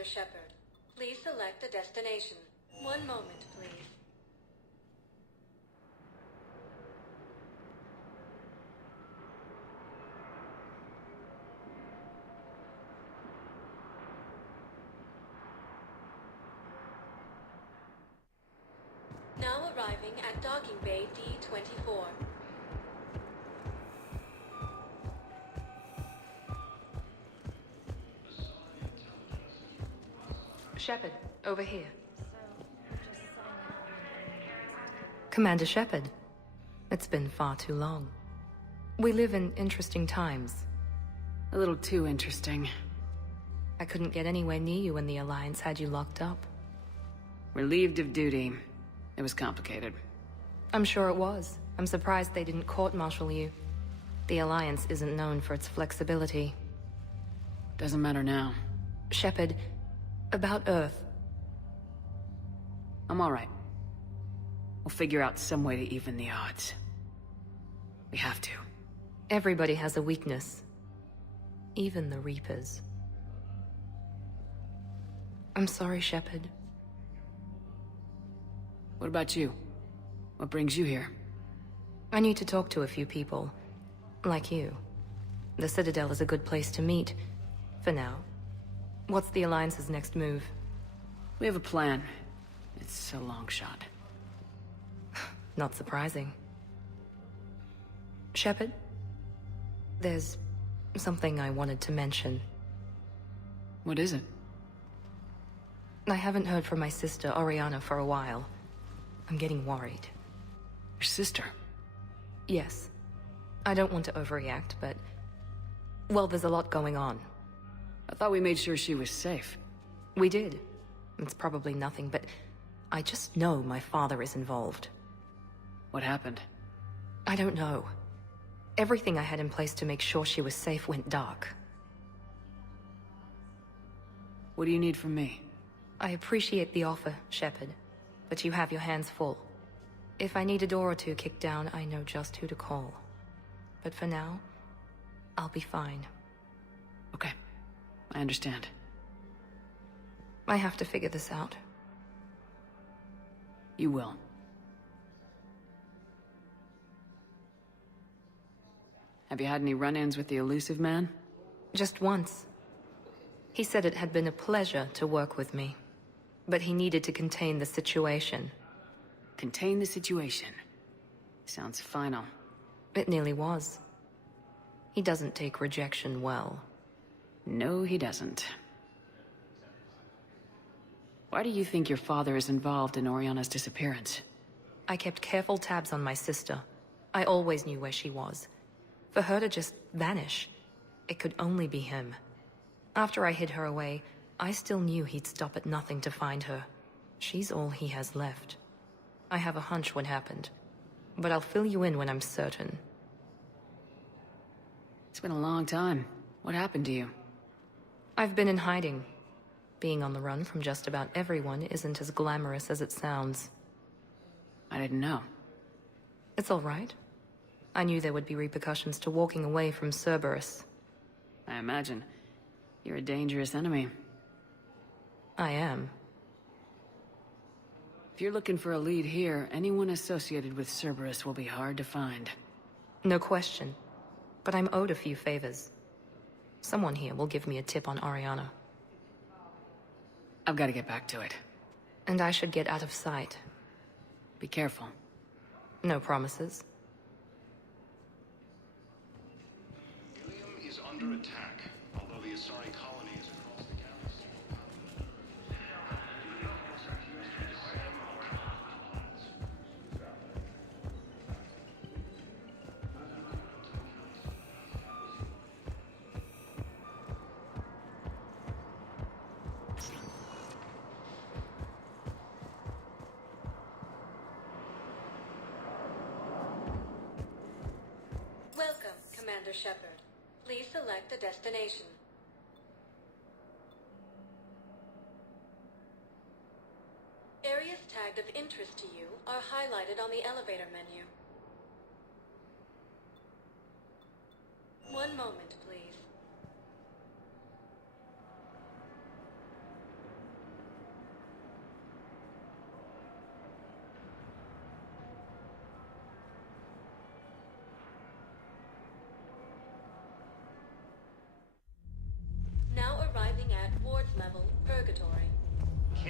Commander Shepard. Please select a destination. One moment, please. Now arriving at Docking Bay D-24. Shepard, over here. Commander Shepard. It's been far too long. We live in interesting times. A little too interesting. I couldn't get anywhere near you when the Alliance had you locked up. Relieved of duty. It was complicated. I'm sure it was. I'm surprised they didn't court-martial you. The Alliance isn't known for its flexibility. Doesn't matter now. Shepard, about Earth. I'm alright. We'll figure out some way to even the odds. We have to. Everybody has a weakness. Even the Reapers. I'm sorry, Shepard. What about you? What brings you here? I need to talk to a few people. Like you. The Citadel is a good place to meet. For now. What's the Alliance's next move? We have a plan. It's a long shot. Not surprising. Shepard? There's something I wanted to mention. What is it? I haven't heard from my sister, Oriana, for a while. I'm getting worried. Your sister? Yes. I don't want to overreact, but... well, there's a lot going on. I thought we made sure she was safe. We did. It's probably nothing, but... I just know my father is involved. What happened? I don't know. Everything I had in place to make sure she was safe went dark. What do you need from me? I appreciate the offer, Shepard, but you have your hands full. If I need a door or two kicked down, I know just who to call. But for now, I'll be fine. Okay. I understand. I have to figure this out. You will. Have you had any run-ins with the elusive man? Just once. He said it had been a pleasure to work with me, but he needed to contain the situation. Contain the situation. Sounds final. It nearly was. He doesn't take rejection well. No, he doesn't. Why do you think your father is involved in Oriana's disappearance? I kept careful tabs on my sister. I always knew where she was. For her to just vanish, it could only be him. After I hid her away, I still knew he'd stop at nothing to find her. She's all he has left. I have a hunch what happened, but I'll fill you in when I'm certain. It's been a long time. What happened to you? I've been in hiding. Being on the run from just about everyone isn't as glamorous as it sounds. I didn't know. It's all right. I knew there would be repercussions to walking away from Cerberus. I imagine. You're a dangerous enemy. I am. If you're looking for a lead here, anyone associated with Cerberus will be hard to find. No question. But I'm owed a few favors. Someone here will give me a tip on Oriana. I've got to get back to it. And I should get out of sight. Be careful. No promises. Helium is under attack, although the Asari colony is across the galaxy. Welcome, Commander Shepard. Please select a destination. Areas tagged of interest to you are highlighted on the elevator menu. One moment, please.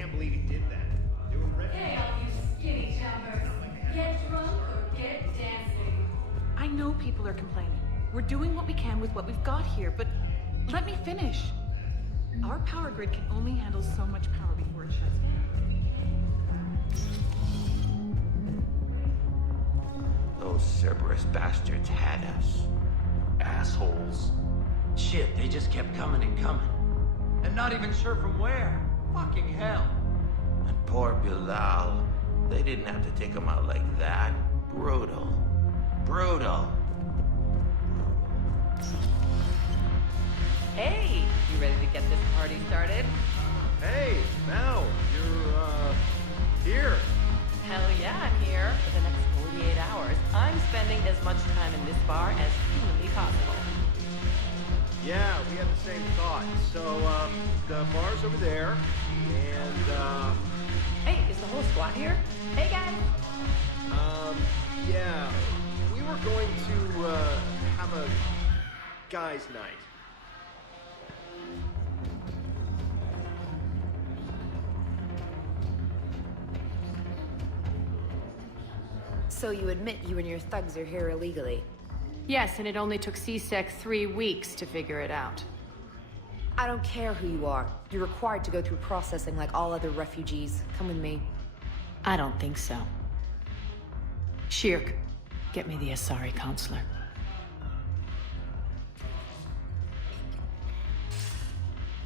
can't believe he did that. They were ready. Hey, all you skinny jumpers. Get drunk or get dancing. I know people are complaining. We're doing what we can with what we've got here, but let me finish. Our power grid can only handle so much power before it shuts down. Those Cerberus bastards had us. Assholes. Shit, they just kept coming and coming. And not even sure from where. Fucking hell. And poor Bilal. They didn't have to take him out like that. Brutal. Brutal. Hey, you ready to get this party started? Hey, Mal, you're, here. Hell yeah, I'm here. For the next 48 hours, I'm spending as much time in this bar as humanly possible. Yeah, we had the same thought. So, the bar's over there, and, Hey, is the whole squad here? Hey, guys! yeah, we were going to, have a guys' night. So you admit you and your thugs are here illegally? Yes, and it only took C-Sec 3 weeks to figure it out. I don't care who you are. You're required to go through processing like all other refugees. Come with me. I don't think so. Shirk, get me the Asari counselor.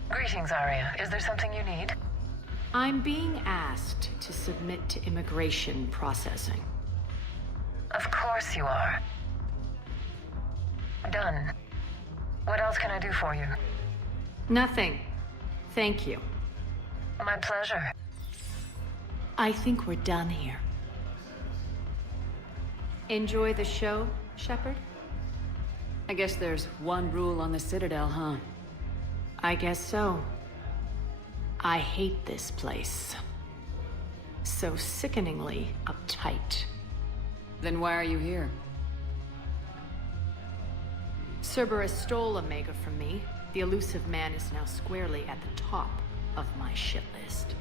Greetings, Arya. Is there something you need? I'm being asked to submit to immigration processing. Of course you are. Done. What else can I do for you? Nothing. Thank you. My pleasure. I think we're done here. Enjoy the show, Shepard? I guess there's one rule on the Citadel, huh? I guess so. I hate this place. So sickeningly uptight. Then why are you here? Cerberus stole Omega from me. The elusive man is now squarely at the top of my shit list.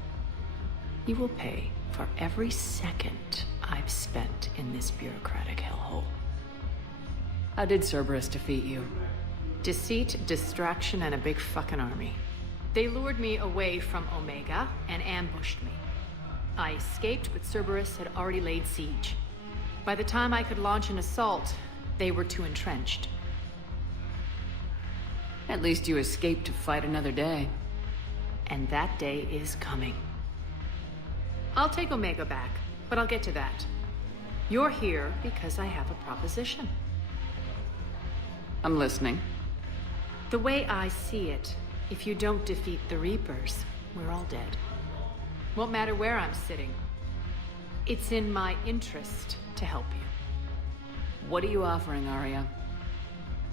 You will pay for every second I've spent in this bureaucratic hellhole. How did Cerberus defeat you? Deceit, distraction, and a big fucking army. They lured me away from Omega and ambushed me. I escaped, but Cerberus had already laid siege. By the time I could launch an assault, they were too entrenched. At least you escaped to fight another day. And that day is coming. I'll take Omega back, but I'll get to that. You're here because I have a proposition. I'm listening. The way I see it, if you don't defeat the Reapers, we're all dead. Won't matter where I'm sitting. It's in my interest to help you. What are you offering, Arya?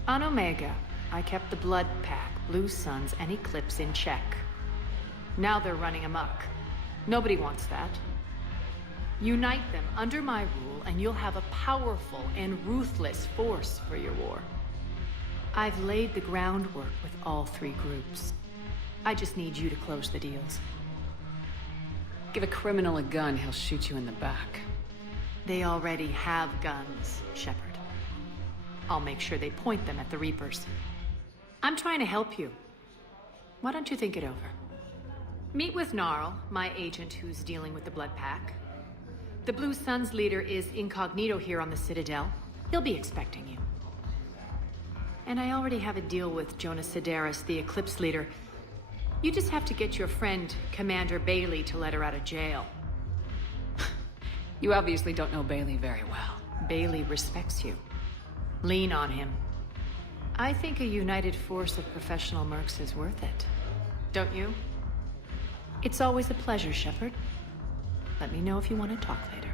On Omega, I kept the Blood Pack, Blue Suns, and Eclipse in check. Now they're running amok. Nobody wants that. Unite them under my rule, and you'll have a powerful and ruthless force for your war. I've laid the groundwork with all three groups. I just need you to close the deals. Give a criminal a gun, he'll shoot you in the back. They already have guns, Shepard. I'll make sure they point them at the Reapers. I'm trying to help you. Why don't you think it over? Meet with Gnarl, my agent who's dealing with the Blood Pack. The Blue Suns leader is incognito here on the Citadel. He'll be expecting you. And I already have a deal with Jonas Sedaris, the Eclipse leader. You just have to get your friend, Commander Bailey, to let her out of jail. You obviously don't know Bailey very well. Bailey respects you. Lean on him. I think a united force of professional mercs is worth it. Don't you? It's always a pleasure, Shepard. Let me know if you want to talk later.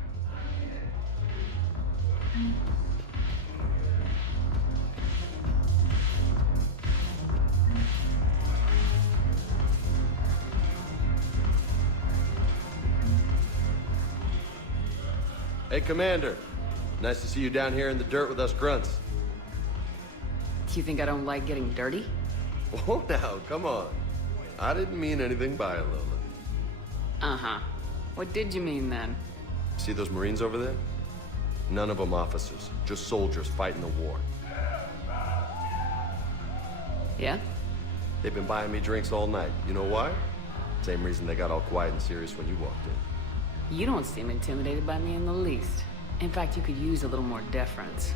Hey, Commander. Nice to see you down here in the dirt with us grunts. Do you think I don't like getting dirty? Oh, now, come on. I didn't mean anything by it, Lola. Uh-huh. What did you mean then? See those Marines over there? None of them officers, just soldiers fighting the war. Yeah? They've been buying me drinks all night. You know why? Same reason they got all quiet and serious when you walked in. You don't seem intimidated by me in the least. In fact, you could use a little more deference.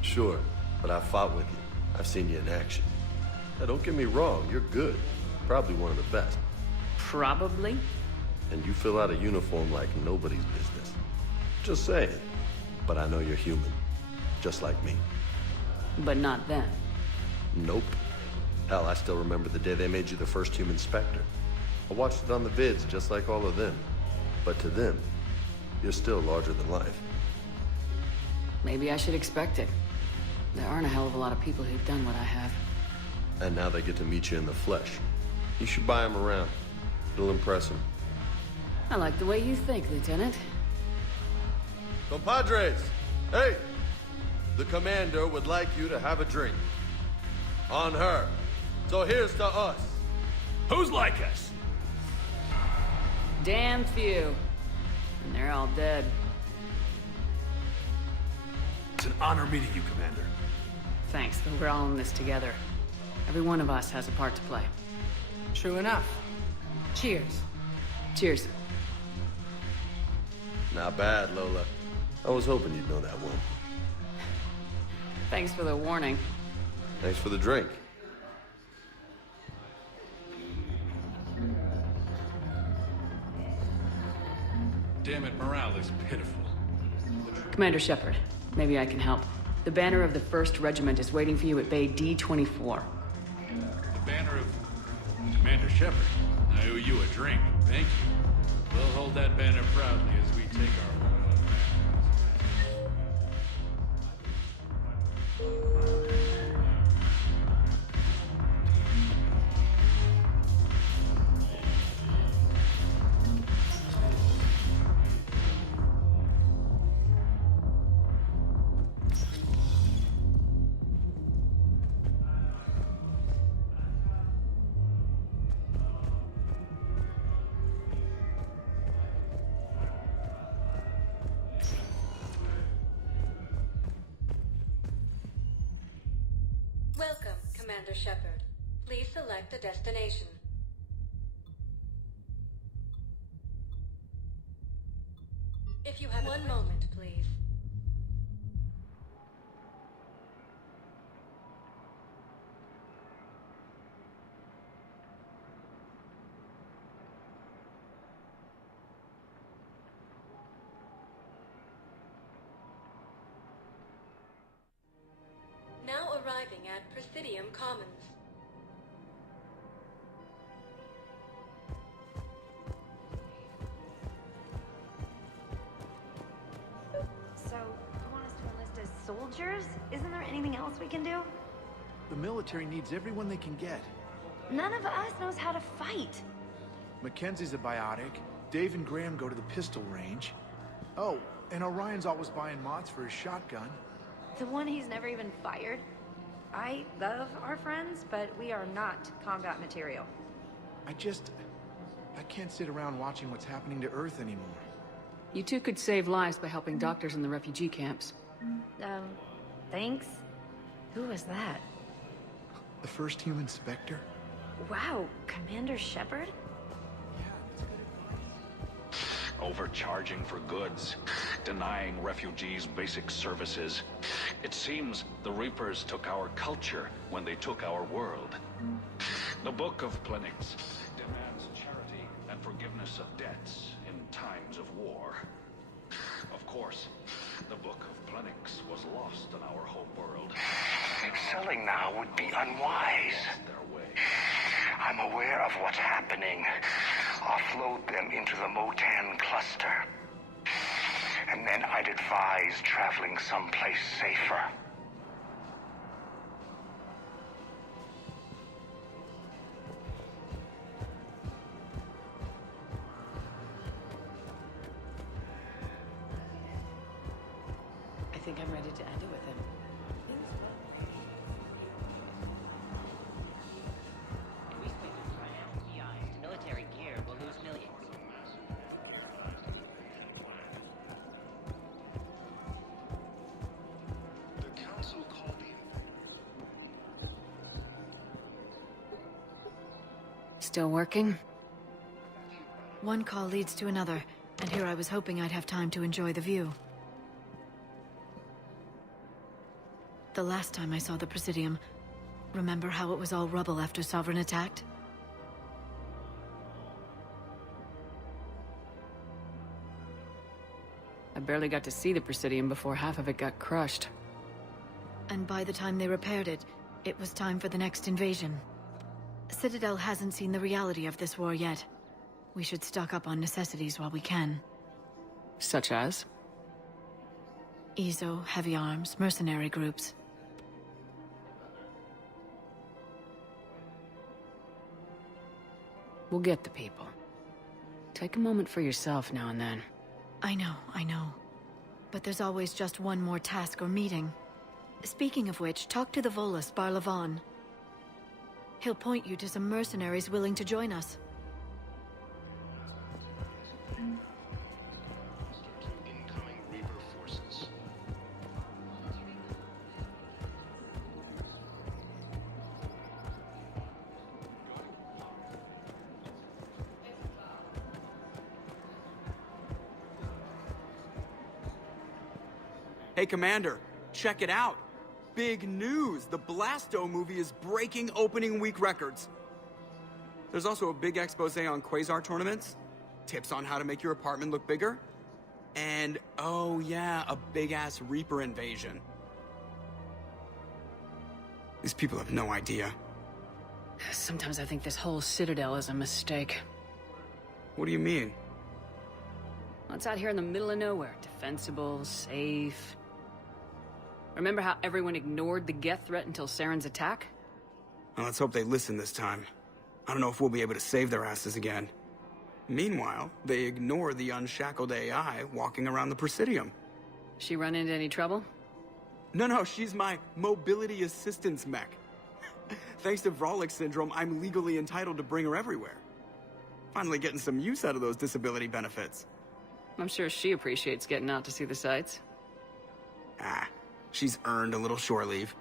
Sure, but I fought with you. I've seen you in action. Now, don't get me wrong, you're good. Probably one of the best. Probably? And you fill out a uniform like nobody's business. Just saying. But I know you're human. Just like me. But not then. Nope. Hell, I still remember the day they made you the first human Spectre. I watched it on the vids, just like all of them. But to them, you're still larger than life. Maybe I should expect it. There aren't a hell of a lot of people who've done what I have. And now they get to meet you in the flesh. You should buy them around. It'll impress them. I like the way you think, Lieutenant. Compadres! Hey! The Commander would like you to have a drink. On her. So here's to us. Who's like us? Damn few. And they're all dead. It's an honor meeting you, Commander. Thanks, but we're all in this together. Every one of us has a part to play. True enough. Cheers. Cheers. Not bad, Lola. I was hoping you'd know that one. Thanks for the warning. Thanks for the drink. Damn it, morale is pitiful. Commander Shepard, maybe I can help. The banner of the 1st Regiment is waiting for you at Bay D-24. The banner of Commander Shepard. I owe you a drink. Thank you. We'll hold that banner proudly as we take our Welcome, Commander Shepard. Please select a destination. If you have one moment, please. Now arriving at Presidium Commons. So, you want us to enlist as soldiers? Isn't there anything else we can do? The military needs everyone they can get. None of us knows how to fight. Mackenzie's a biotic. Dave and Graham go to the pistol range. Oh, and Orion's always buying mods for his shotgun. The one he's never even fired. I love our friends, but we are not combat material. I can't sit around watching what's happening to Earth anymore. You two could save lives by helping doctors in the refugee camps. Thanks? Who was that? The first human Spectre? Wow, Commander Shepard? Overcharging for goods, denying refugees basic services. It seems the Reapers took our culture when they took our world. The Book of Plenix demands charity and forgiveness of debts in times of war. Of course, the Book of Plenix was lost in our home world. Selling now would be unwise. I'm aware of what's happening. Offload them into the Motan cluster. And then I'd advise traveling someplace safer. I think I'm ready to end it with him. Military gear will Still working? One call leads to another, and here I was hoping I'd have time to enjoy the view. The last time I saw the Presidium, remember how it was all rubble after Sovereign attacked? I barely got to see the Presidium before half of it got crushed. And by the time they repaired it, it was time for the next invasion. Citadel hasn't seen the reality of this war yet. We should stock up on necessities while we can. Such as? EZO, heavy arms, mercenary groups. We'll get the people. Take a moment for yourself now and then. I know. But there's always just one more task or meeting. Speaking of which, talk to the Volus, Barlavan. He'll point you to some mercenaries willing to join us. Incoming Reaper forces. Hey, Commander, check it out. Big news! The Blasto movie is breaking opening week records. There's also a big expose on Quasar tournaments, tips on how to make your apartment look bigger, and, oh yeah, a big-ass Reaper invasion. These people have no idea. Sometimes I think this whole Citadel is a mistake. What do you mean? Well, it's out here in the middle of nowhere. Defensible, safe. Remember how everyone ignored the Geth threat until Saren's attack? Well, let's hope they listen this time. I don't know if we'll be able to save their asses again. Meanwhile, they ignore the unshackled AI walking around the Presidium. She run into any trouble? No, she's my mobility assistance mech. Thanks to Vrolic syndrome, I'm legally entitled to bring her everywhere. Finally getting some use out of those disability benefits. I'm sure she appreciates getting out to see the sights. She's earned a little shore leave.